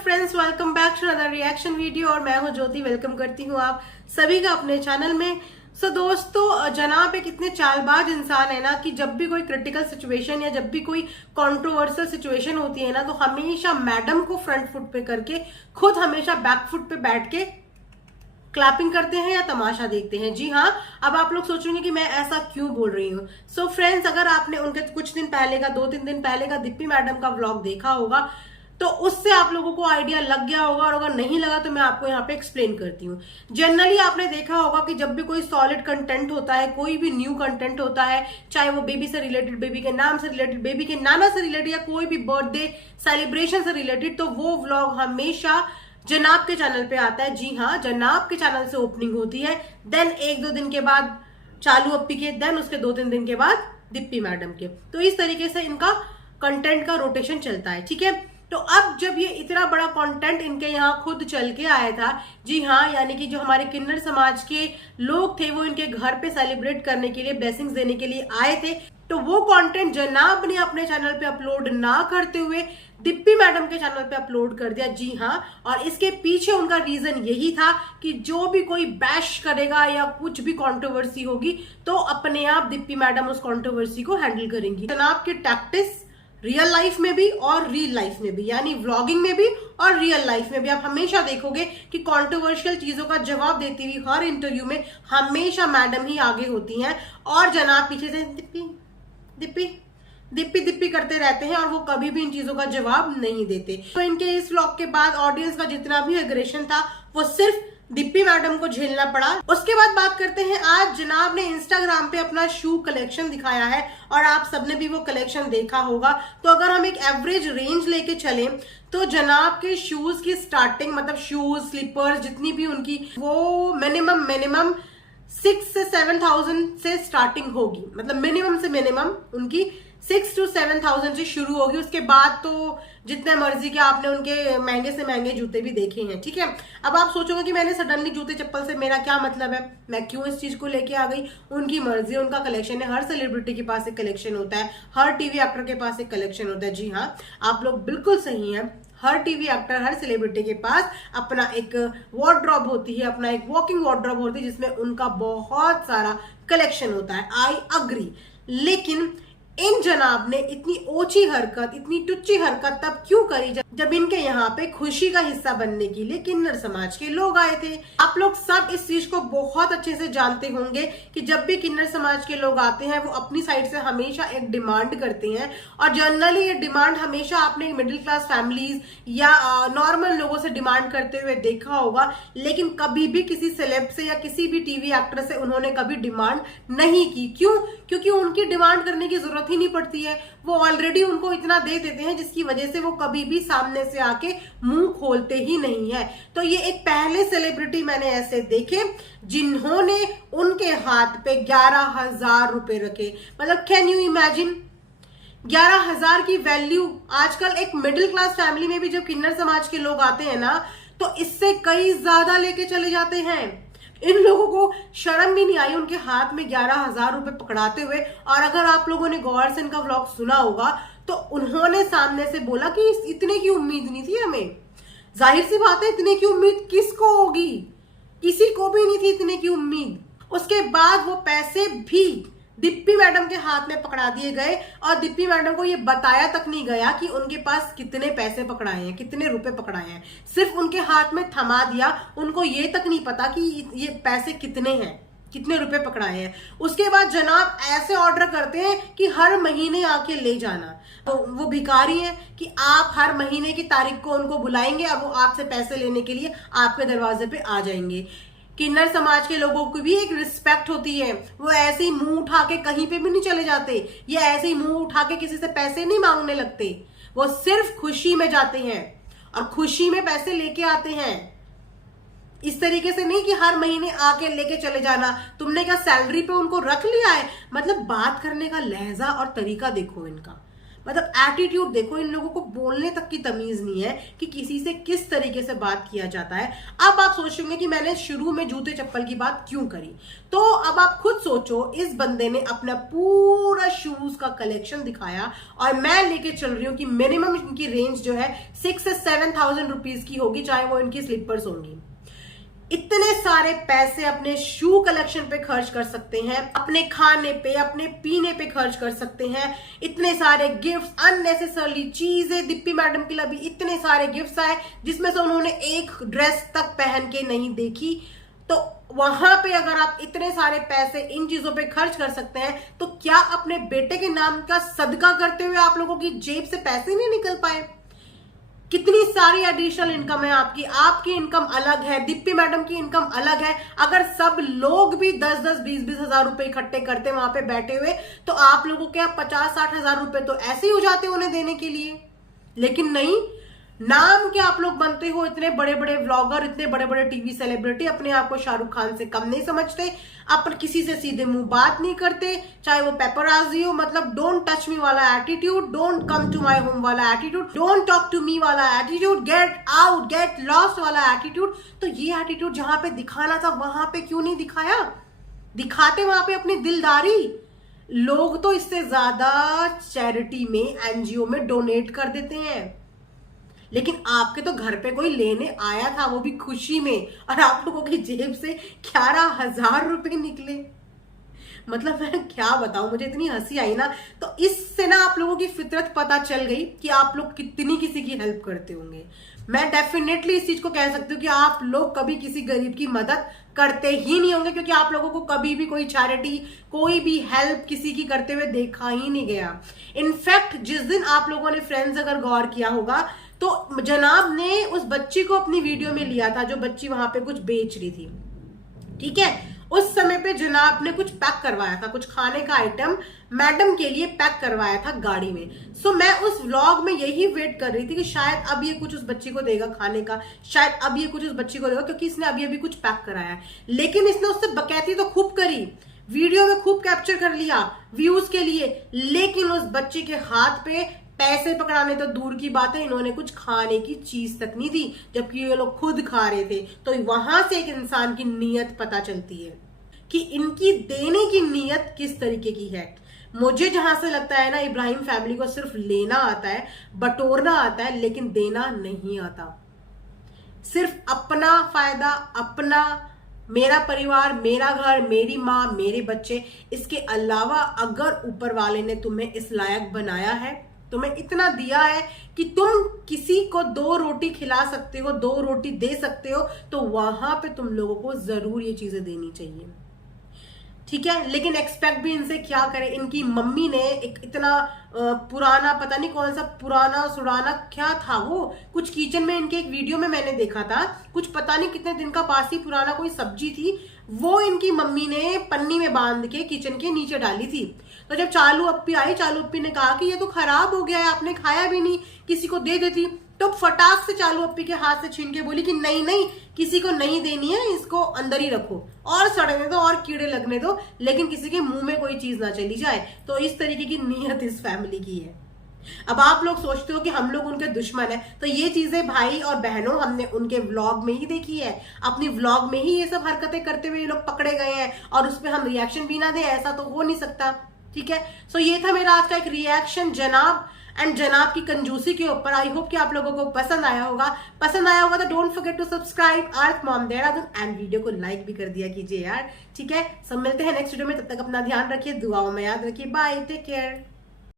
Friends, welcome back to another reaction video. और मैं हूं ज्योति, वेलकम करती हूं आप सभी का अपने चैनल में। दोस्तों, जनाब एक इतने चालबाज इंसान है ना कि जब भी कोई क्रिटिकल सिचुएशन या जब भी कोई कंट्रोवर्शियल सिचुएशन होती है ना, तो हमेशा मैडम को फ्रंट फुट पे करके खुद हमेशा बैक फुट पे बैठ के क्लैपिंग करते हैं या तमाशा देखते हैं। जी हाँ, अब आप लोग सोचेंगे कि मैं ऐसा क्यों बोल रही हूँ। सो फ्रेंड्स, अगर आपने उनके कुछ दिन पहले का 2-3 दिन पहले का दीप्ति मैडम का व्लॉग देखा होगा तो उससे आप लोगों को आइडिया लग गया होगा, और अगर नहीं लगा तो मैं आपको यहाँ पे एक्सप्लेन करती हूँ। जनरली आपने देखा होगा कि जब भी कोई सॉलिड कंटेंट होता है, कोई भी न्यू कंटेंट होता है, चाहे वो बेबी से रिलेटेड, बेबी के नाम से रिलेटेड, बेबी के नाना से रिलेटेड या कोई भी बर्थडे सेलिब्रेशन से रिलेटेड, तो वो व्लॉग हमेशा जनाब के चैनल पे आता है। जी हाँ, जनाब के चैनल से ओपनिंग होती है, देन 1-2 दिन के बाद चालू अप्पी के, देन उसके 2-3 दिन के बाद दीप्ति मैडम के। तो इस तरीके से इनका कंटेंट का रोटेशन चलता है, ठीक है। तो अब जब ये इतना बड़ा कंटेंट इनके यहाँ खुद चल के आया था, जी हाँ, यानी कि जो हमारे किन्नर समाज के लोग थे वो इनके घर पे सेलिब्रेट करने के लिए, ब्लेसिंग्स देने के लिए आए थे, तो वो कंटेंट जनाब ने अपने चैनल पे अपलोड ना करते हुए दीप्ति मैडम के चैनल पे अपलोड कर दिया। जी हाँ, और इसके पीछे उनका रीजन यही था कि जो भी कोई बैश करेगा या कुछ भी कंट्रोवर्सी होगी तो अपने आप दीप्ति मैडम उस कंट्रोवर्सी को हैंडल करेंगी। जनाब की टैक्टिक्स रियल लाइफ में भी और रील लाइफ में भी, यानी व्लॉगिंग में भी और रियल लाइफ में भी, आप हमेशा देखोगे कि कंट्रोवर्शियल चीजों का जवाब देती हुई हर इंटरव्यू में हमेशा मैडम ही आगे होती हैं और जनाब पीछे से दिप्पी दिप्पी दिप्पी दिप्पी करते रहते हैं और वो कभी भी इन चीजों का जवाब नहीं देते। तो इनके इस व्लॉग के बाद ऑडियंस का जितना भी एग्रेशन था वो सिर्फ दीप्ति मैडम को झेलना पड़ा। उसके बाद बात करते हैं, आज जनाब ने इंस्टाग्राम पे अपना शू कलेक्शन दिखाया है और आप सबने भी वो कलेक्शन देखा होगा। तो अगर हम एक एवरेज रेंज लेके चलें तो जनाब के शूज की स्टार्टिंग, मतलब शूज, स्लीपर्स जितनी भी उनकी, वो मिनिमम 6 से 7,000 से स्टार्टिंग होगी। मतलब मिनिमम से मिनिमम उनकी 6 to 7,000 से शुरू होगी। उसके बाद तो जितने मर्जी के आपने उनके महंगे से महंगे जूते भी देखे हैं, ठीक है। अब आप सोचोगे कि मैंने सडनली जूते चप्पल से मेरा क्या मतलब है, मैं क्यों इस चीज को लेके आ गई। उनकी मर्जी, उनका कलेक्शन है। हर सेलिब्रिटी के पास एक कलेक्शन होता है, हर टीवी एक्टर के पास एक कलेक्शन होता है। जी हाँ, आप लोग बिल्कुल सही हैं। हर टीवी एक्टर, हर सेलिब्रिटी के पास अपना एक वार्डरोब होती है, अपना एक वॉकिंग वार्डरोब होती है जिसमें उनका बहुत सारा कलेक्शन होता है। आई अग्री, लेकिन इन जनाब ने इतनी ओछी हरकत, इतनी टुच्ची हरकत तब क्यों करी जब इनके यहाँ पे खुशी का हिस्सा बनने के लिए किन्नर समाज के लोग आए थे। आप लोग सब इस चीज को बहुत अच्छे से जानते होंगे कि जब भी किन्नर समाज के लोग आते हैं वो अपनी साइड से हमेशा एक डिमांड करते हैं, और जनरली ये डिमांड हमेशा आपने मिडिल क्लास फैमिलीज या नॉर्मल लोगों से डिमांड करते हुए देखा होगा, लेकिन कभी भी किसी सेलेब से या किसी भी टीवी एक्टर से उन्होंने कभी डिमांड नहीं की। क्यों? क्योंकि उनकी डिमांड करने की जरूरत ही नहीं पड़ती है, वो ऑलरेडी उनको इतना दे देते हैं जिसकी वजह से वो कभी भी सामने से आके मुंह खोलते ही नहीं है। तो ये एक पहले सेलिब्रिटी मैंने ऐसे देखे जिन्होंने उनके हाथ पे 11,000 रुपए रखे। मतलब कैन यू इमेजिन, 11,000 की वैल्यू आजकल एक मिडिल क्लास फैमिली में भी जब किन्नर समाज के लोग आते हैं ना, तो इससे कई ज्यादा लेके चले जाते हैं। इन लोगों को शर्म भी नहीं आई उनके हाथ में 11,000 रुपए पकड़ाते हुए। और अगर आप लोगों ने गौर से इनका व्लॉग सुना होगा तो उन्होंने सामने से बोला कि इतने की उम्मीद नहीं थी हमें। जाहिर सी बात है, इतने की उम्मीद किसको होगी, किसी को भी नहीं थी इतने की उम्मीद। उसके बाद वो पैसे भी दीप्ति मैडम के हाथ में पकड़ा दिए गए और दीप्ति मैडम को ये बताया तक नहीं गया कि उनके पास कितने पैसे पकड़ाए हैं, कितने रुपए पकड़ाए हैं। सिर्फ उनके हाथ में थमा दिया, उनको ये तक नहीं पता कि ये पैसे कितने हैं, कितने रुपए पकड़ाए हैं। उसके बाद जनाब ऐसे ऑर्डर करते हैं कि हर महीने आके ले जाना। तो वो भिखारी हैं कि आप हर महीने की तारीख को उनको बुलाएंगे और वो आपसे पैसे लेने के लिए आपके दरवाजे पे आ जाएंगे। किन्नर समाज के लोगों की भी एक रिस्पेक्ट होती है, वो ऐसे ही मुंह उठा के कहीं पे भी नहीं चले जाते, ये ऐसे ही मुंह उठा के किसी से पैसे नहीं मांगने लगते। वो सिर्फ खुशी में जाते हैं और खुशी में पैसे लेके आते हैं। इस तरीके से नहीं कि हर महीने आके लेके चले जाना। तुमने क्या सैलरी पे उनको रख लिया है? मतलब बात करने का लहजा और तरीका देखो इनका, मतलब एटीट्यूड देखो, इन लोगों को बोलने तक की तमीज नहीं है कि किसी से किस तरीके से बात किया जाता है। अब आप सोचेंगे कि मैंने शुरू में जूते चप्पल की बात क्यों करी, तो अब आप खुद सोचो, इस बंदे ने अपना पूरा शूज का कलेक्शन दिखाया और मैं लेके चल रही हूँ कि मिनिमम इनकी रेंज जो है 6 से 7,000 रुपीज की होगी, चाहे वो इनकी स्लीपर्स होंगी। इतने सारे पैसे अपने शू कलेक्शन पे खर्च कर सकते हैं, अपने खाने पे, अपने पीने पे खर्च कर सकते हैं, इतने सारे गिफ्ट्स, अननेसेसरली चीजें। दीप्ति मैडम के लिए भी इतने सारे गिफ्ट्स आए जिसमें से उन्होंने एक ड्रेस तक पहन के नहीं देखी। तो वहां पे अगर आप इतने सारे पैसे इन चीजों पे खर्च कर सकते हैं, तो क्या अपने बेटे के नाम का सदका करते हुए आप लोगों की जेब से पैसे नहीं निकल पाए? कितनी सारी एडिशनल इनकम है आपकी, आपकी इनकम अलग है, दीप्ति मैडम की इनकम अलग है। अगर सब लोग भी 10-10, 20-20 हजार रुपए इकट्ठे करते वहां पे बैठे हुए, तो आप लोगों के 50-60 हजार रुपए तो ऐसे ही हो जाते उन्हें देने के लिए। लेकिन नहीं, नाम के आप लोग बनते हो इतने बड़े बड़े व्लॉगर, इतने बड़े बड़े टीवी सेलिब्रिटी, अपने आप को शाहरुख खान से कम नहीं समझते, आप किसी से सीधे मुंह बात नहीं करते, चाहे वो पेपराजी हो, मतलब डोंट टच मी वाला attitude, don't come to my home वाला attitude, don't talk to me वाला attitude, get out, get lost वाला एटीट्यूड। तो ये एटीट्यूड जहां पे दिखाना था वहां पे क्यों नहीं दिखाया? दिखाते वहां पे अपनी दिलदारी। लोग तो इससे ज्यादा चैरिटी में, एनजीओ में डोनेट कर देते हैं, लेकिन आपके तो घर पे कोई लेने आया था, वो भी खुशी में, और आप लोगों की जेब से 11,000 रुपए निकले। मतलब मैं क्या बताऊं, मुझे इतनी हंसी आई ना। तो इससे ना आप लोगों की फितरत पता चल गई कि आप लोग कितनी किसी की हेल्प करते होंगे। मैं डेफिनेटली इस चीज को कह सकती हूँ कि आप लोग कभी किसी गरीब की मदद करते ही नहीं होंगे, क्योंकि आप लोगों को कभी भी कोई चैरिटी, कोई भी हेल्प किसी की करते हुए देखा ही नहीं गया। इनफैक्ट जिस दिन आप लोगों ने फ्रेंड्स अगर गौर किया होगा, तो जनाब ने उस बच्ची को अपनी वीडियो में लिया था, जो बच्ची वहां पे कुछ बेच रही थी, ठीक है। उस समय पे जनाब ने कुछ पैक करवाया था, कुछ खाने का आइटम मैडम के लिए पैक करवाया था गाड़ी में। सो मैं उस व्लॉग में यही वेट कर रही थी कि शायद अब ये कुछ उस बच्ची को देगा खाने का, शायद अब ये कुछ उस बच्ची को देगा, क्योंकि इसने अभी अभी कुछ पैक कराया है। लेकिन इसने उससे बकैती तो खूब करी, वीडियो में खूब कैप्चर कर लिया व्यूज के लिए, लेकिन उस बच्ची के हाथ पे पैसे पकड़ाने तो दूर की बात है, इन्होंने कुछ खाने की चीज तक नहीं दी, जबकि ये लोग खुद खा रहे थे। तो वहां से एक इंसान की नीयत पता चलती है कि इनकी देने की नीयत किस तरीके की है। मुझे जहां से लगता है ना, इब्राहिम फैमिली को सिर्फ लेना आता है, बटोरना आता है, लेकिन देना नहीं आता। सिर्फ अपना फायदा, अपना, मेरा परिवार, मेरा घर, मेरी माँ, मेरे बच्चे, इसके अलावा अगर ऊपर वाले ने तुम्हें इस लायक बनाया है, तुम्हें इतना दिया है कि तुम किसी को 2 रोटी खिला सकते हो, 2 रोटी दे सकते हो, तो वहां पे तुम लोगों को जरूर ये चीजें देनी चाहिए, ठीक है। लेकिन एक्सपेक्ट भी इनसे क्या करें। इनकी मम्मी ने एक इतना पुराना, पता नहीं कौन सा पुराना सुराना क्या था वो, कुछ किचन में इनके एक वीडियो में मैंने देखा था, कुछ पता नहीं कितने दिन का बासी पुराना कोई सब्जी थी, वो इनकी मम्मी ने पन्नी में बांध के किचन के नीचे डाली थी। तो जब चालू अप्पी आई, चालू अप्पी ने कहा कि ये तो खराब हो गया है, आपने खाया भी नहीं, किसी को दे देती। तो फटाक से चालू अप्पी के हाथ से छीन के बोली कि नहीं नहीं, किसी को नहीं देनी है, इसको अंदर ही रखो और सड़ने दो और कीड़े लगने दो, लेकिन किसी के मुंह में कोई चीज ना चली जाए। तो इस तरीके की नीयत इस फैमिली की है। अब आप लोग सोचते हो कि हम लोग उनके दुश्मन है, तो ये चीजें भाई और बहनों हमने उनके व्लॉग में ही देखी है। अपनी व्लॉग में ही ये सब हरकतें करते हुए ये लोग पकड़े गए हैं, और उस पर हम रिएक्शन भी ना दें, ऐसा तो हो नहीं सकता, ठीक है। सो ये था मेरा आज का एक रिएक्शन जनाब एंड जनाब की कंजूसी के ऊपर। आई होप कि आप लोगों को पसंद आया होगा। पसंद आया होगा तो don't forget to subscribe Earth Mom Dehradun and video को लाइक भी कर दिया कीजिए यार, ठीक है। सब मिलते हैं नेक्स्ट वीडियो में, तब तक अपना ध्यान रखिए, दुआओं में याद रखिए, बाय, टेक केयर।